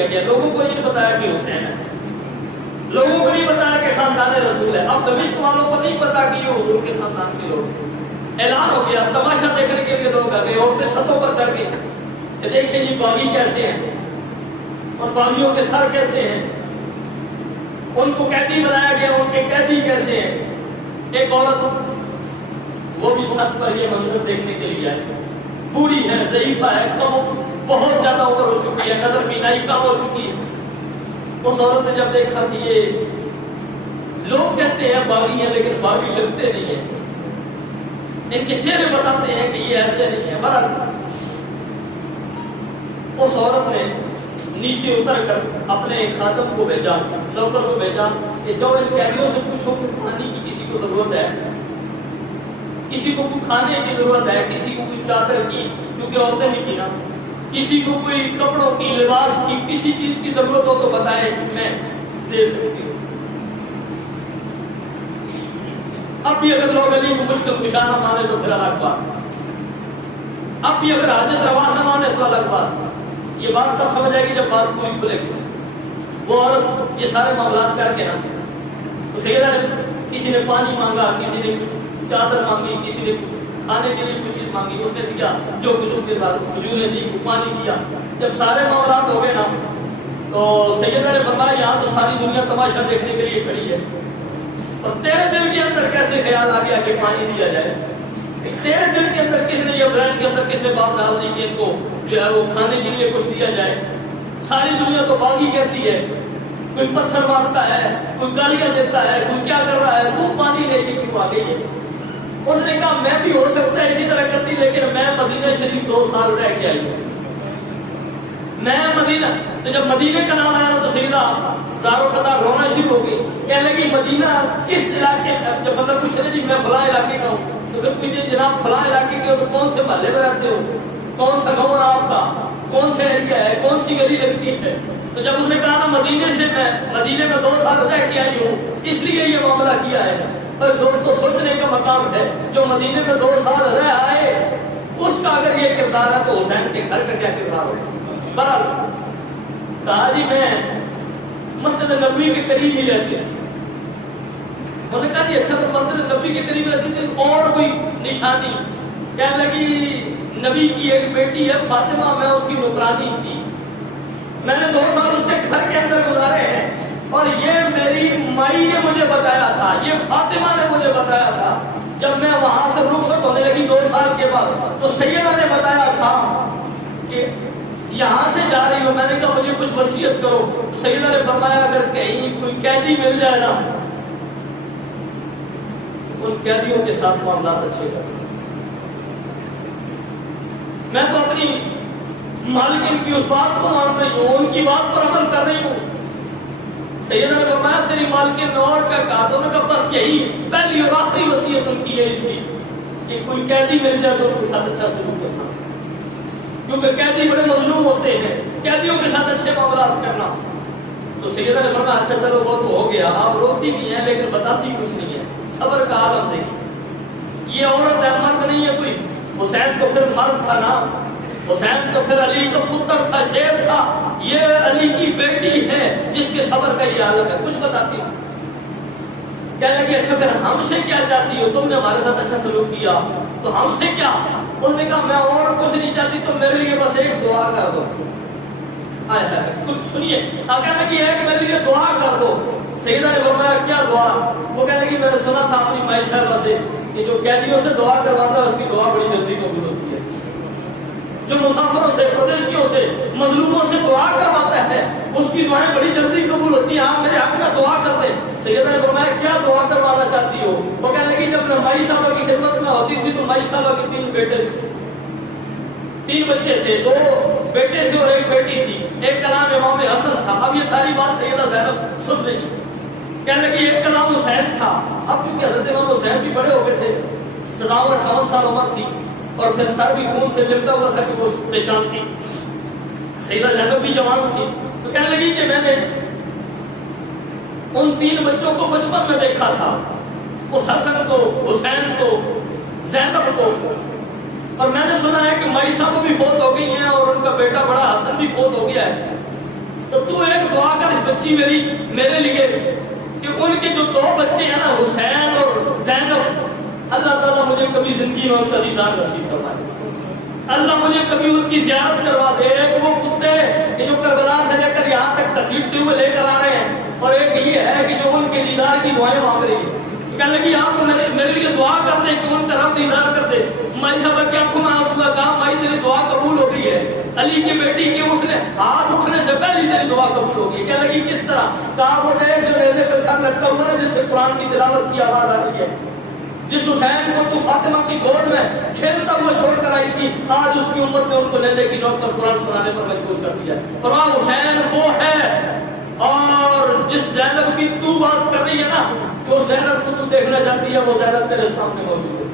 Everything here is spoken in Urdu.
کیا گیا. لوگوں کو نہیں بتایا کہ حسین ہے, لوگوں کو نہیں بتایا کہ خاندان رسول ہے. اب دمشق والوں کو نہیں پتا کہ یہ حضور کے خاندان کے لوگ. اعلان ہو گیا, تماشا دیکھنے کے لیے لوگ آ گئے, عورتیں چھتوں پر چڑھ گئی کہ دیکھیں جی باغی کیسے ہیں اور باغیوں کے سر کیسے ہیں, ان کو قیدی بنایا گیا, ان کے قیدی کیسے ہیں. ایک عورت وہ بھی چھت پر یہ منظر دیکھنے کے لیے آئی, بوڑھی ہے, ضعیفہ ہے, بہت زیادہ اوپر ہو چکی ہے, نظر بینائی کم ہو چکی ہے. اس عورت نے جب دیکھا کہ یہ لوگ کہتے ہیں باغی ہیں لیکن باغی لگتے نہیں ہیں, ان کے چہرے بتاتے ہیں کہ یہ ایسے نہیں ہے. برحال اس عورت نے نیچے اتر کر اپنے خادم کو بھیجا, نوکر کو بھیجا کہ جو ان قیدیوں سے پوچھو کہ پانی کی کسی کو ضرورت ہے, کسی کو کوئی کھانے کی ضرورت ہے, کسی کو کوئی چادر کی, چونکہ عورتیں نہیں تھی نا, کسی کو کوئی کپڑوں کی, لباس کی, کسی چیز کی ضرورت ہو تو بتائے, میں دے سکتی ہوں. اب بھی اگر لوگ علی کو مشکل کشا نہ مانے تو پھر الگ بات, اب بھی اگر حاجت روا نہ مانے تو الگ بات. یہ بات تب سمجھ آئے گی جب بات پوری کھلے گی. وہ عورت یہ سارے معاملات کر کے نا, تو سیدہ نے کسی نے پانی مانگا, کسی نے چادر مانگی, کسی نے کھانے کے لیے کچھ چیز مانگی, اس نے دیا جو کچھ, اس کے بعد کھجوریں دی, پانی دیا. جب سارے معاملات ہو گئے نا تو سیدہ نے فرمایا یہاں تو ساری دنیا تماشا دیکھنے کے لیے کھڑی ہے, اور تیرے دل کے اندر کیسے خیال آ گیا کہ پانی دیا جائے؟ تیرے دل کے اندر کس نے, یہ برین کے اندر کس نے بات ڈال دی کہ ان کو جو ہے وہ کھانے کے لیے کچھ دیا جائے؟ ساری دنیا تو باغی کہتی ہے, کوئی پتھر مارتا ہے, کوئی گالیاں دیتا ہے, کوئی کیا کر رہا ہے, وہ پانی لے کے کیوں آ گئی ہے؟ اس نے کہا میں بھی ہو سکتا ہے اسی طرح کرتی, لیکن میں مدینہ شریف 2 سال رہ کے آئی, میں مدینہ. تو جب مدینہ کا نام آیا نا تو سیدہ زاروں قطار رونا شروع ہو گئی, کہنے لگی مدینہ کس علاقے, جب بندہ پوچھے جی میں فلاں علاقے کا ہوں تو پھر پوچھے جناب فلاں علاقے کے ہو تو کون سے محلے میں رہتے ہو, کون سا گاؤں ہے آپ کا, کون سا ایریا ہے, کون سی گلی لگتی ہے؟ تو جب اس نے کہا نا مدینے سے, میں مدینے میں 2 سال رہ کے آئی ہوں اس لیے یہ معاملہ کیا ہے. پر دوستو سوچنے کا مقام ہے, جو مدینے میں 2 سال رہ آئے اس کا اگر یہ کردار ہے تو حسین کے گھر کا کیا کردار ہوگا؟ برحال کہا جی میں مسجد نبوی کے قریب ہی رہتی تھی. انہوں نے کہا جی اچھا مسجد نبوی کے قریب رہتی تھی, اور کوئی نشانی؟ کہنے لگی نبی کی ایک بیٹی ہے فاطمہ, میں اس کی نوکرانی تھی, میں نے 2 سال اس کے گھر کے اندر گزارے ہیں, اور یہ میری مائی نے مجھے بتایا تھا, یہ فاطمہ نے مجھے بتایا تھا. جب میں وہاں سے رخصت ہونے لگی 2 سال کے بعد تو سیدہ نے بتایا تھا کہ یہاں سے جا رہی ہوں. میں نے کہا مجھے کچھ وصیت کرو. تو سیدہ نے فرمایا اگر کہیں کوئی قیدی مل جائے نا, ان قیدیوں کے ساتھ معاملات اچھے کرو. میں تو اپنی مالکن کی اس بات کو مان رہی ہوں, ان کی بات پر عمل کر رہی ہوں. سیدہ نے فرمایا تیری مالکن نے اور کیا کہا؟ تو انہوں نے کہا بس یہی پہلی اور آخری وصیت ان کی یہی تھی کہ کوئی قیدی مل جائے تو ان کے ساتھ اچھا سلوک کرنا, کیونکہ قیدی بڑے مظلوم ہوتے ہیں, قیدیوں کے ساتھ اچھے معاملات کرنا. تو سیدہ نے فرمایا اچھا چلو وہ تو ہو گیا, آپ روتی بھی ہیں لیکن بتاتی کچھ نہیں ہے. صبر کا عالم دیکھیں, یہ عورت ہے مرد نہیں ہے کوئی. حسین تو پھر مرد تھا نا, حسین تو پھر علی کا پتر تھا, شیر تھا. یہ علی کی بیٹی ہے جس کے صبر کا یہ عالم ہے, کچھ بتاتی ہوں. کہنے لگی اچھا پھر ہم سے کیا چاہتی ہو؟ تم نے ہمارے ساتھ اچھا سلوک کیا تو ہم سے کیا؟ اس نے کہا میں اور کچھ نہیں چاہتی, تو میرے لیے بس ایک دعا کر دو. کچھ سنیے, کہنے لگی ہے کہ میرے لیے دعا کر دو. سیدہ نے فرمایا کیا دعا؟ وہ کہنے لگی میں نے سنا تھا اپنی مائی صاحبہ سے کہ جو قیدیوں سے دعا کرواتا ہے اس کی دعا بڑی جلدی قبول ہوتی ہے. جو مسافروں سے, پردیشیوں سے, مظلوموں سے دعا کرواتا ہے اس کی دعائیں بڑی جلدی قبول ہوتی ہیں. آپ میرے حق میں دعا کر دیں. سیدہ نے فرمایا کیا دعا کروانا چاہتی ہو؟ وہ کہنے لگی جب میں مائی صاحبہ کی خدمت میں ہوتی تھی تو مائی صاحبہ کے 3 بیٹے تھے, 3 بچے تھے, 2 بیٹے تھے اور 1 بیٹی تھی. ایک کا نام امام حسن تھا. اب یہ ساری بات سیدہ زینب سن رہی. کہنے لگی ایک کا نام حسین تھا. اب چونکہ حضرت امام حسین بھی بڑے ہو گئے تھے, 57 سال عمر تھی, اور پھر سر بھی خون سے لپٹا ہوا تھا کہ وہ پہچانتی. سیدہ زینب بھی جوان تھی. تو کہنے لگی کہ میں نے ان 3 بچوں کو بچپن میں دیکھا تھا, اس حسن کو, حسین کو, زینب کو, اور میں نے سنا ہے کہ مائی صاحب بھی فوت ہو گئی ہیں اور ان کا بیٹا بڑا حسن بھی فوت ہو گیا ہے. تو تو ایک دعا کر اس بچی میرے لیے کہ ان کے جو 2 بچے ہیں نا حسین اور زینب، اللہ تعالیٰ مجھے کبھی زندگی میں ان کا دیدار نصیب فرمائے، اللہ مجھے کبھی ان کی زیارت کروا دے۔ ایک وہ کتے کہ جو کربلا سے لے کر یہاں تک گھسیٹتے ہوئے لے کر آ رہے ہیں، اور ایک یہ ہے کہ جو ان کے دیدار کی دعائیں مانگ رہی ہے، کہنے لگی آپ میرے لیے دعا کر دیں کہ ان کا رب دیدار کر دے۔ مائی صاحب کی آنکھوں میں آنسو کا کہا مائی تیری دعا قبول ہو گئی ہے، علی کی بیٹی کے ہاتھ اٹھنے سے پہلے تیری دعا قبول ہو گئی۔ کہنے لگی کس طرح؟ کہا وہ دیکھ جو نیزے پہ سر لٹکا ہوا نا، جس سے قرآن کی تلاوت کی آواز آ رہی ہے، جس حسین کو تو فاطمہ کی گود میں کھیلتا ہوا چھوڑ کر آئی تھی، آج اس کی امت نے ان کو نیزے کی نوک پر قرآن سنانے پر مجبور کر دیا۔ اور وہاں حسین وہ ہے، اور جس زینب کی تو بات کر رہی ہے نا، جو زینب کو تو دیکھنا چاہتی ہے، وہ زینب تیرے سامنے موجود ہے۔